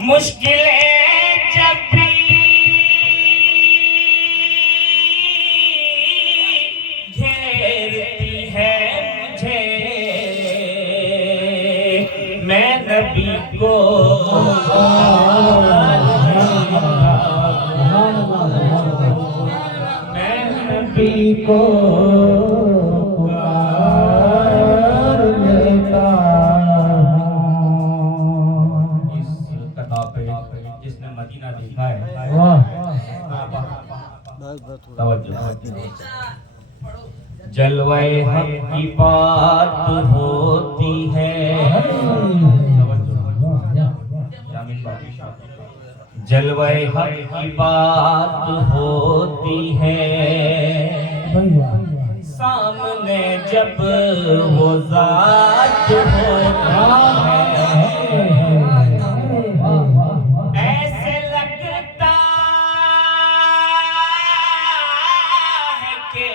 मुश्किलें जब भी घेरती है मुझे, मैं नबी को जिसने मदीना देखा है, जलवाए हक की बात होती है, जलवाए हक की बात होती है, सामने जब वो जात होता है, ऐसे लगता है कि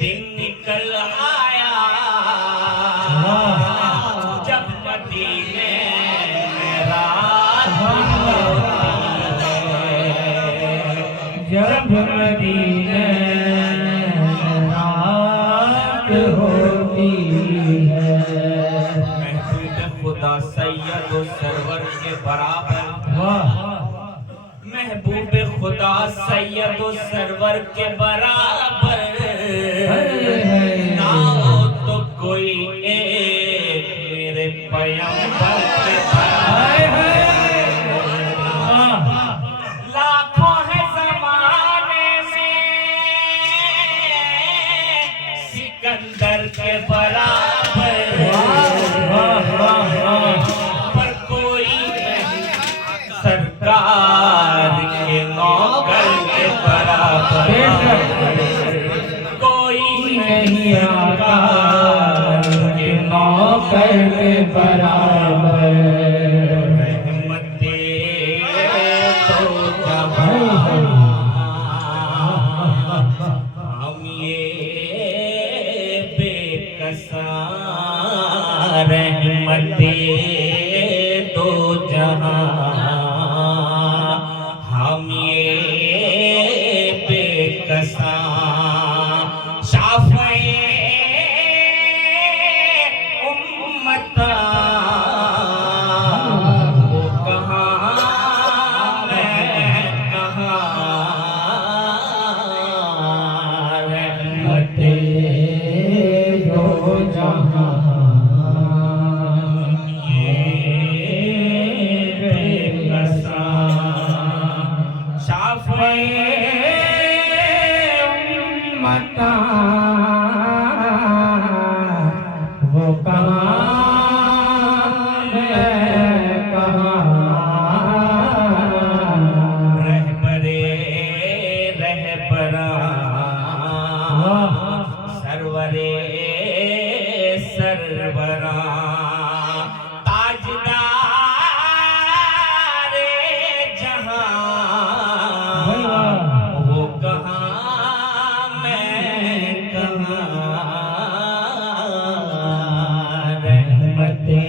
दिन निकल आया, जब मदीने में रात होती है, जब मदीने खुदा सैयद सरवर के बराबर, महबूब खुदा सैयद सरवर के बराबर ना हो तो कोई एक मेरे पैगंबर के बराबर, लाखों है ज़माने में सिकंदर के बराबर, पर कोई नहीं सरकार के नौकर के बराबर, कोई नहीं सरकार के नौकर के बराबर, रहमते तो जहां हम ये बेकसा, रहमते दो जहां हम ये बेकसा, शाफ़े उम्मता वो कहाँ मैं कहाँ, रहमते दो जहां उम्मता वो कहाँ मैं कहाँ, रहबरे रहबरा सरवरे सरवरा, ताजदारे जहां वो कहाँ मैं कहाँ, रहमते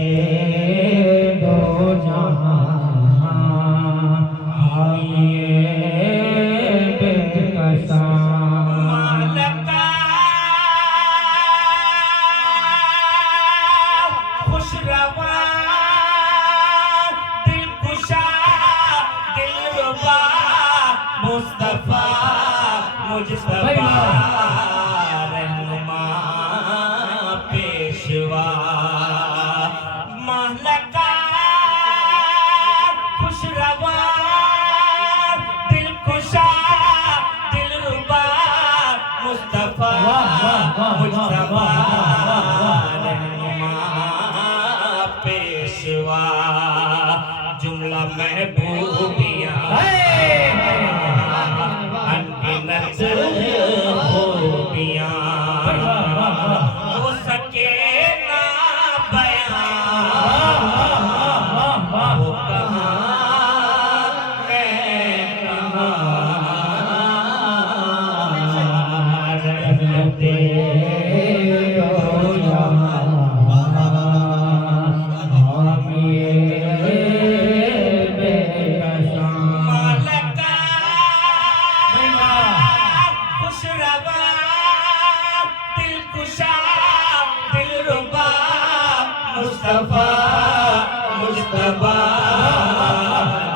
दो जहां हम ये बेकसा, मालका खुशरवा दिलकुशा दिलरुबा मुस्तफा मुजतबा, रहनुमा पेशवा, महलका खुशरवा दिलकुशा दिलरुबा मुस्तफा मुजतबा, रहनुमा पेशवा। मुस्तफा मुस्तफा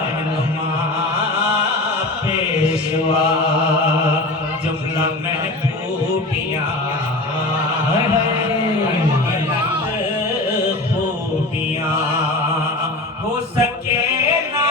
रहनुमा पेशवा जुमला महबूबियाँ खूबियाँ हो सके ना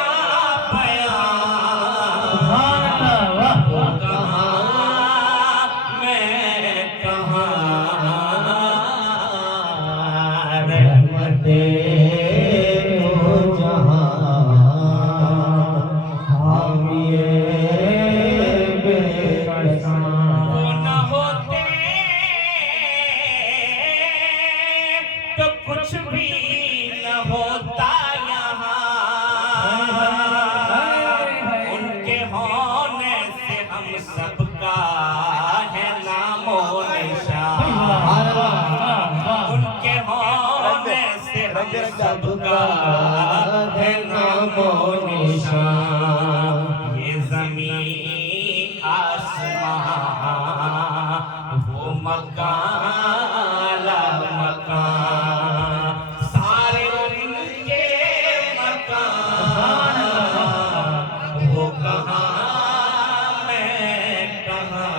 तो कुछ भी न होता यहाँ, उनके होने से हम सबका है नामो निशान, उनके होने से हम सबका है नामो निशान। ये ज़मीन आसमां वो मकान ला मकान सारे उनके मकान वो कहाँ मैं कहाँ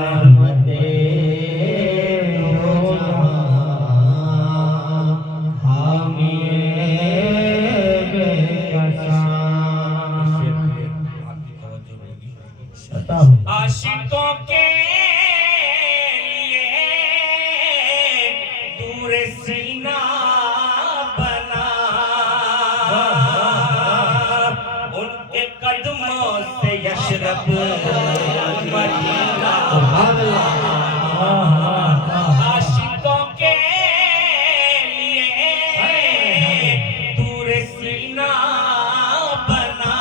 रहमते दो जहां हामिए बेकसां आशिकों के लिए दूर सीना बना, उनके कदमों से यशरब मदीना। आशिकों के लिए दूर सीना बना,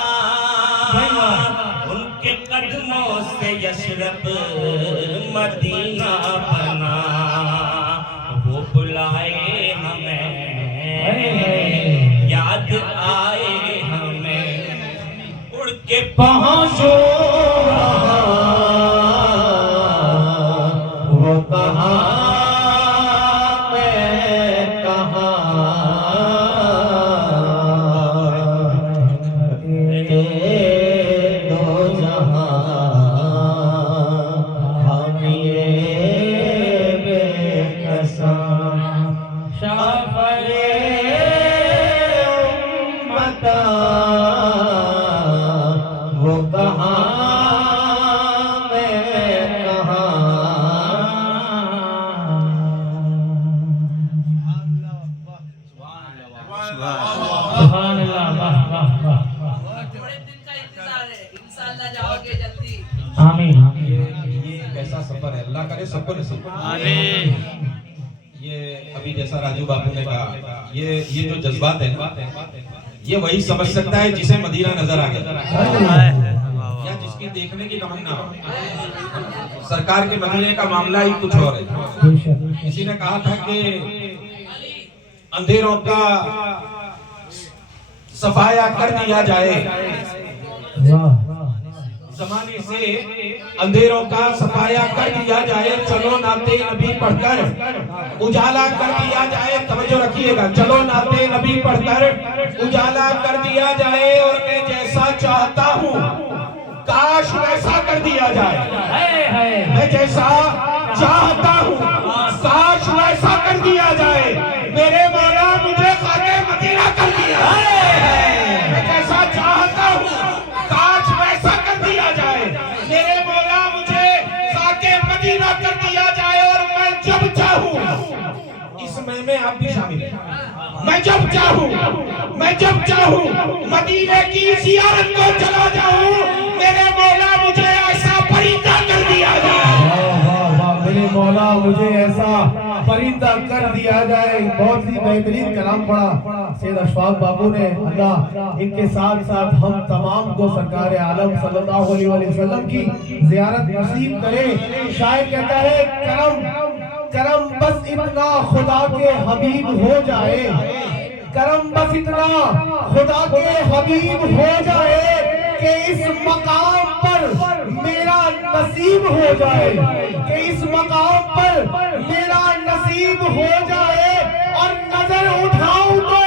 उनके कदमों से यशरब मदीना बना। वो बुलाए हमें याद आए हमें उड़ के पहुंचो वो कहाँ मैं कहाँ दो जहां हामिए बेकसां शाफ़िए उम्मता वो कहाँ मैं कहाँ। सुभान अल्लाह, वाह वाह वाह। बड़े दिन का इंतजार है, इंशाअल्लाह जाओगे जल्दी। आमीन। ये कैसा सफर है, अल्लाह करे सबको नसीब। आमीन। ये अभी जैसा राजू बापू ने कहा, ये जो जज्बात है ना, ये वही समझ सकता है जिसे मदीना नजर आ गया या जिसकी देखने की तमन्ना हो। सरकार के मदीने का मामला ही कुछ और है। किसी ने कहा था कि अंधेरों का सफाया कर दिया जाए, जमाने से अंधेरों का सफाया कर दिया जाए, चलो नाते नबी पढ़कर उजाला कर दिया जाए। तवज्जो रखिएगा, चलो नाते नबी पढ़कर उजाला कर दिया जाए। और मैं जैसा चाहता हूँ काश वैसा कर दिया जाए, मैं जैसा चाहता हूँ काश वैसा कर दिया जाए। मेरे मौला मुझे खाके मदीना कर दिया, मैं जैसा चाहता हूँ काश वैसा कर दिया जाए। मेरे मौला मुझे खाके मदीना कर दिया जाए। और मैं जब चाहूँ, इसमें में आप भी शामिल हैं, मैं जब चाहूँ मदीने की ज़ियारत को चला जाऊँ। मेरे मौला मुझे ऐसा परिंदा कर दिया जाए। मेरे मौला मुझे ऐसा परिंदा कर दिया जाए। बहुत ही बेहतरीन कलाम पढ़ा सैयद अशफाक बाबू ने। अल्लाह इनके साथ साथ हम तमाम को सरकार आलम सल्लल्लाहु अलैहि वसल्लम की ज़ियारत नसीब करे। शायर कहता है, करम बस इतना खुदा के हबीब हो जाए, करम बस इतना खुदा के हबीब हो जाए कि इस मकाम पर मेरा नसीब हो जाए, कि इस मकाम पर मेरा नसीब करीब हो जाए और नजर उठाऊं तो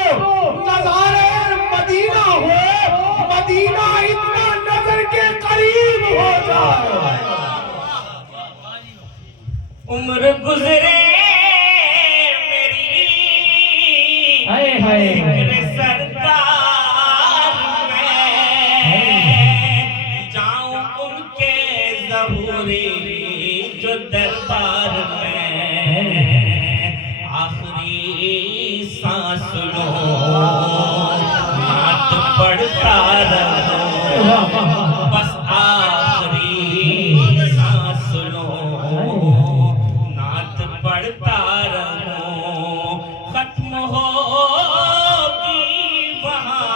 नजारे मदीना हो, मदीना इतना नजर के करीब हो जाए। उम्र गुजरे मेरी हाय हाय जिक्र सरकार में जाऊं उनके ज़हूरी जो दरबार में आखिरी सांस लो नात पढ़ता रहो बस आखिरी सांस लो नात पढ़ता रहो खत्म होगी वहाँ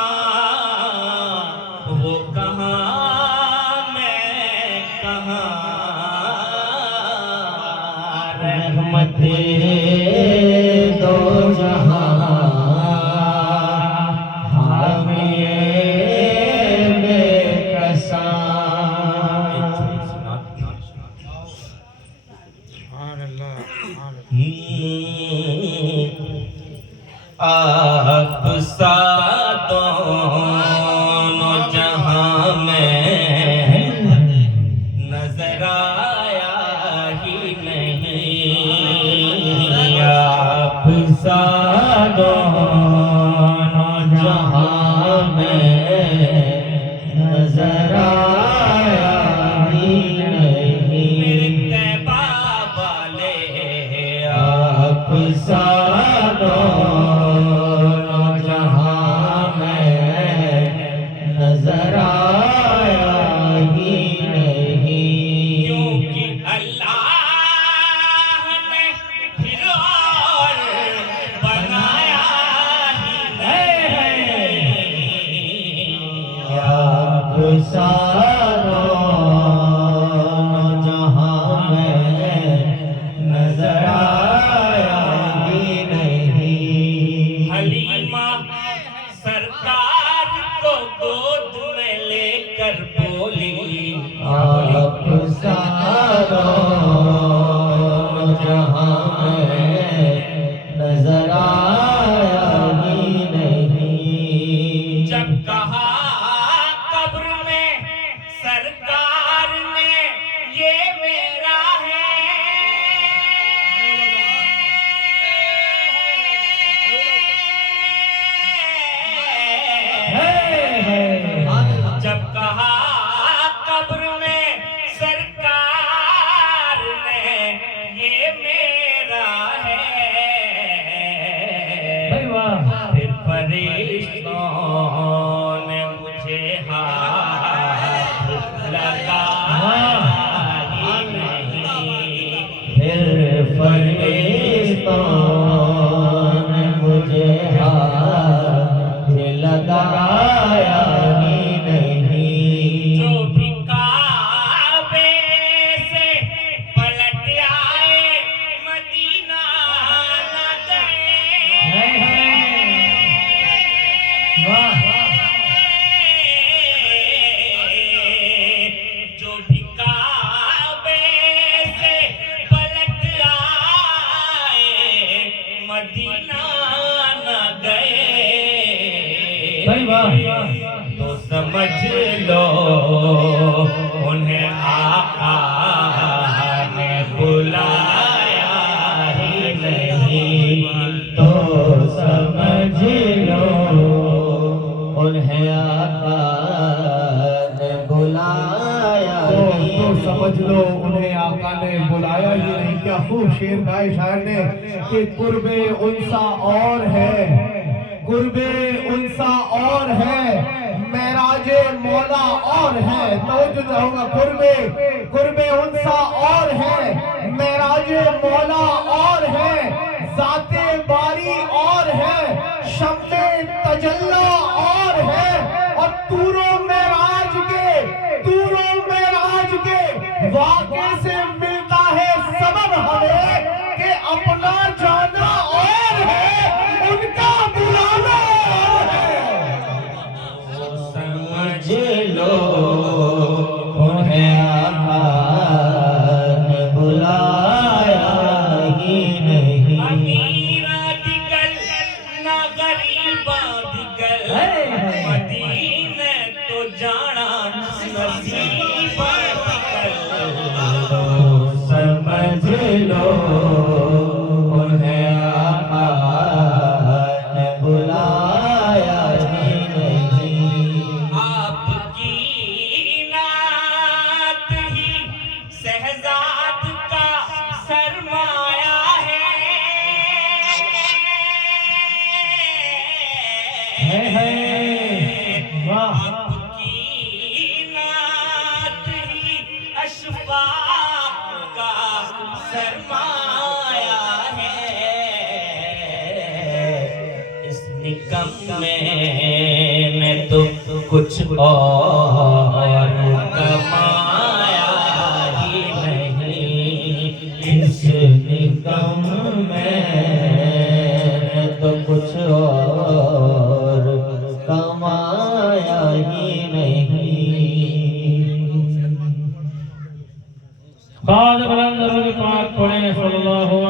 वो कहाँ मैं कहाँ रहमते दो जहां हामिए बेकसा। आप सा दोनों जहां में नजर आया ही नहीं। आप सा दोनों जहां में नजर आया ही नहीं। मेरे तैबा वाले आप सा दोनों जहां में नजर आया ही नहीं। क्योंकि अल्लाह ने फिर और बनाया ही नहीं। आप सा दोनों जहां में नजर आया ही नहीं। हलीमा सरकार को गोद में लेकर बोली आप सा दोनों जहां में नजर आया ही नहीं। जब कहा कब्र में सरकार ने ये मेरा है। जब कहा कब्र में सरकार ने ये मेरा भाई है। वाह। फिर फरिश्तों ने मुझे हाथ लगाया ही नहीं। फिर फरिश्तों ने मुझे हाथ लगाया ही नहीं। जो भी काबे से पलट आए मदीना न गए। वाह। जो भी काबे से पलट आए मदीना न गए। भाई वाह। तो समझ लो उन्हें आका ने बुलाया ही नहीं। तो समझ लो उन्हें आका ने बुलाया ही तो समझ लो उन्हें आका ने बुलाया ही नहीं। क्या खूब शेर गाए शायर ने कि कुर्बे उनसा और है, कुर्बे उनसा और है, मेराजे मौला और है। तो जो चाहूंगा कुर्बे उनसा और है, मेराजे मौला और है, जाते बारी और है, शम्से तजल्ला और है। और तूरो मेराज के वाक़े से मिलता है सबब हमें कि अपना जाना और है, उनका बुलाना और है। समझ लो उन्हें आका ने बुलाया ही नहीं। कुछ और कमाया ही नहीं इस निगम में तो कुछ और कमाया ही नहीं। खाद बुलंद दरूद पाक पढ़े सल्लल्लाहु